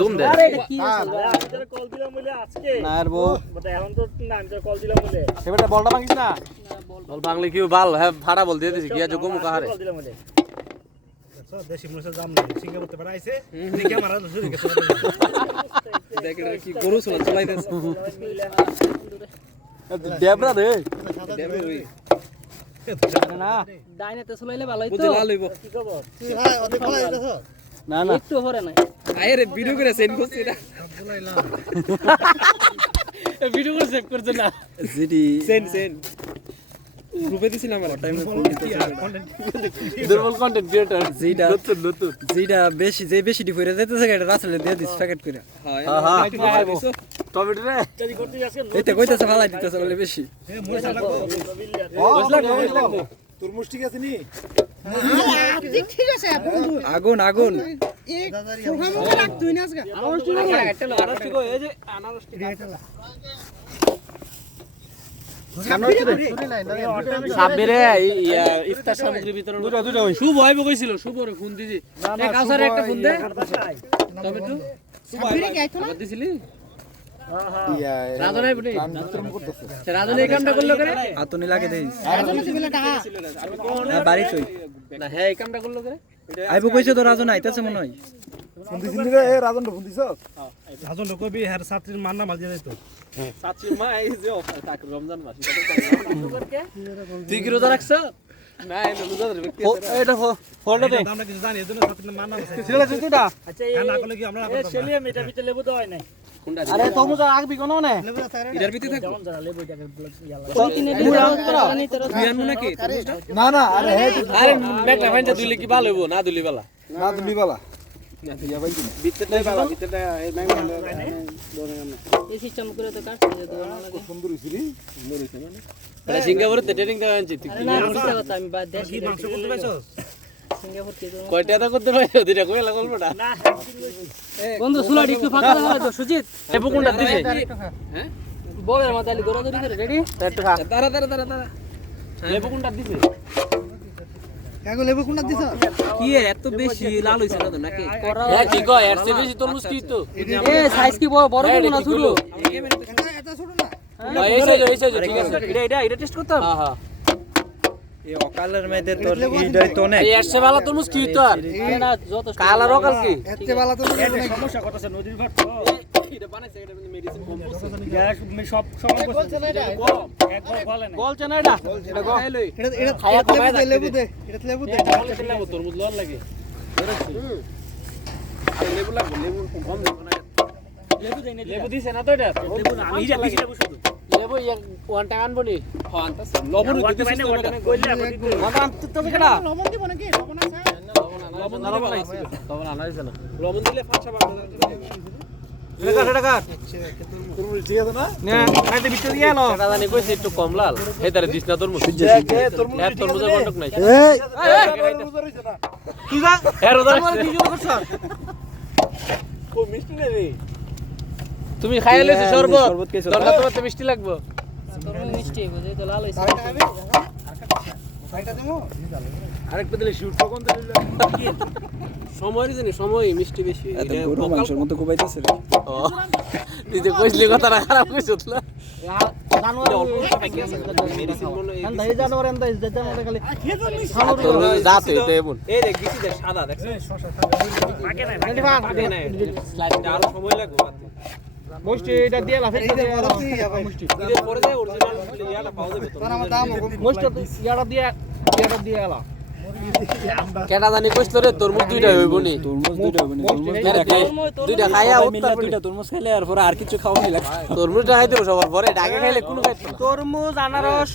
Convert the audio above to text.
দুম দে আরে এটা কি হইছে আমি তোরে কল দিলাম বলে আজকে না আর বউ বাট এখন তো না আমি তোরে কল দিলাম বলে এবারে বলটা ভাঙিস না বল ভাঙলে কি বাল হ্যাঁ ফাড়া বল দিয়ে দিছি কি আজ গোমু কাহারে কল দিলাম বলে দেশি মানুষের দাম নেই সিঙ্গাপুর থেকে আইছে দেখে আমার শুরু গেছে দেখ এটা কি গরু চলাইতেছে দেবরা দে না ডাইনেতে চলাইলে ভালোই তো বুঝে লাল হইব কি খবর ভাই অনেক ভালো হইতাছ না না একটু হরে নাই আরে রে ভিডিও করে সেন্ড করছিস না ভিডিও করে সেভ করছ না জিডি সেন্ড গ্রুপে দিছিলাম আমার টাইম দুর্বল কন্টেন্ট ক্রিয়েটর জিডা নতুন যেটা বেশি ডি কইরা যাইতেছে এটা রাসলে দিয়ে দিস প্যাকেট কইরা হ্যাঁ হ্যাঁ টমেটো রে কাজি করতে আজকে এইটা কইতাছে ফালাই দিতেছে বলে বেশি তোর মুষ্টি আছে নি ঠিক আছে আগুন আগুন মুখে লাগতো না আজকে সাবরে ইফতার সামগ্রী বিতরণ দুটো শুভ হইব কইছিল শুভরে ফোন দিছি এক কাউসারে একটা ফোন দে টমেটো সাবিরে গাইতো না আবার দিছিলি রাজন আইব নি রাজন এই কামটা করলো করে আতনি লাগে দেইস রাজন সিবিলে টাকা বাড়ি তুই না হ্যাঁ এই কামটা করলো করে আইবো কইছে তো রাজন আইতাছে মনে হয় ফোন দিছিস রে এ রাজন ফোন দিছ রাজন কবি হ্যার ছাত্রীর মান না মাল দিয়ে দিত সাচি মা এই যে তাক রমজান মাস তুই কি রোজা রাখছ না এই রোজা ব্যক্তি এটা ফোনটা দে আমরা কিছু জানি এজন্য ছাত্রীর মান না ছেলে তুইটা আচ্ছা এই না করলে কি আমরা এ ছেলে মেটা ভিতরে লেবু দেওয়া হয় নাই কোনটা আরে তরমুজ আগবি কোন না এটার ভিতরে থাকবো যেমন যারা লেবু টাকা ইয়ালা তুমি কিনে দিলে জানি তোর তুই আনবো নাকি না না আরে হে আরে মেঘলা ভাইটা দিলে কি ভালো হইব না দিলে বালা না তুমি বালা ভিতরটাই বালা ভিতরটা এই মেঘলা এই সিস্টেম করে তো কাটতে যেতে না লাগে সুন্দর হইছিলি আরে সিঙ্গাপুরে তে ট্রেনিং দেওয়া আনছি তুই আরে না বুঝতে কথা আমি বাদ দেশি কি মাংস করতে পাইছস সিঙ্গাপুর কি করব কয়টা দা করতে পারছো দুইটা কইলা গল্পটা না বন্ধু সুলাডি একটু ফাঁকা দাও তো সুজিত লেবু কোনটা দিছে হ্যাঁ বলের মাথালি দৌড়াদৌড়ি করে রেডি একটু খা তারা লেবু কোনটা দিছে কাগো লেবু কোনটা দিছ কি এত বেশি লাল হইছে না তো নাকি হ্যাঁ কি কয় এর চেয়ে বেশি তরমুজ কি তো এ সাইজ কি বড় বড় না ছোট এটা ছোট না এই সাইজ ঠিক আছে এটা টেস্ট করতাম হ্যাঁ হ্যাঁ এই অকালের মধ্যে তোর এইটাই তো না এই এর চেয়ে ভালো তরমুজ কি তো আর না যত কালার অকাল কি এতে বালা তো সমস্যা কথা আছে নদীর ঘাট তো এটা বানাইছে এটা মেডিসিন কম করছে গ্যাস সব সমান করছে কম এক ঘর ফলে না গলছে না এটা এটা খাইলই এটা খায়া কমায় লেবু দে এটা লেবু দে লেবু তরমুজ লল লাগে আর লেবু লাগবে লেবু কম দেবো না লেবু দেই না লেবু দিছে না তো এটা লেবু না আমি জানি লেবু শুধু লেবু ওয়ান টাইম আনবো নি হ্যাঁ আনতাছ লবণ ওয়াটা মানে ওয়াটা মানে কইলে আবার দিতে লবণ তো কেডা লবণ দিব নাকি লবণ আছে লবণ আনা হইছে না লবণ দিলে ফাঁসা বাঁধা তোর ঠিক আছে না না আইতে ভিতরে দিয়ে এলো টাকা জানি কইছে একটু কম লাল হেদারে দিছ না তরমুজ হ্যাঁ তরমুজের বন্টক নাই এই তুই যা হ্যাঁ রোজা ভিডিও করছ খুব মিষ্টি রে তুমি খাইয়া লইছো শরবত দরকার তোমার তো মিষ্টি লাগবে তোর মিষ্টি বুঝে তো লাল হইছে ভাইটা দেবো আরেকটা দিলে শুট কোন দিলে সময় দিনে সময় মিষ্টি বেশি গরু মাংসের মতো কোবাইতেছে রে তুই যে কইলি কথাটা খারাপ কইছত না যাতে তো এমন এই দেখ দিছি দেখ সাদা দেখছ আগে নাই আগে নাই স্লাইডটা আরো সময় লাগবে মিষ্টি এটা দিয়ে লাফে এটা বলা তুই ভাই এর পরে যায় অরিজিনাল ইয়াটা পাওয়া যাবে তো আমার দাম মিষ্টি ইয়াটা দিয়ে এলা কেডা জানি কইছিল রে তরমুজ দুইটা হইব নি তরমুজ দুইটা হবে না দুইটা খাইয়া উত্তর দুইটা তরমুজ খাইলে আর পরে আর কিছু খাওয়া লাগবে তরমুজটা খাইতে সবার পরে আগে খাইলে কোন খাইতো তরমুজ আনারস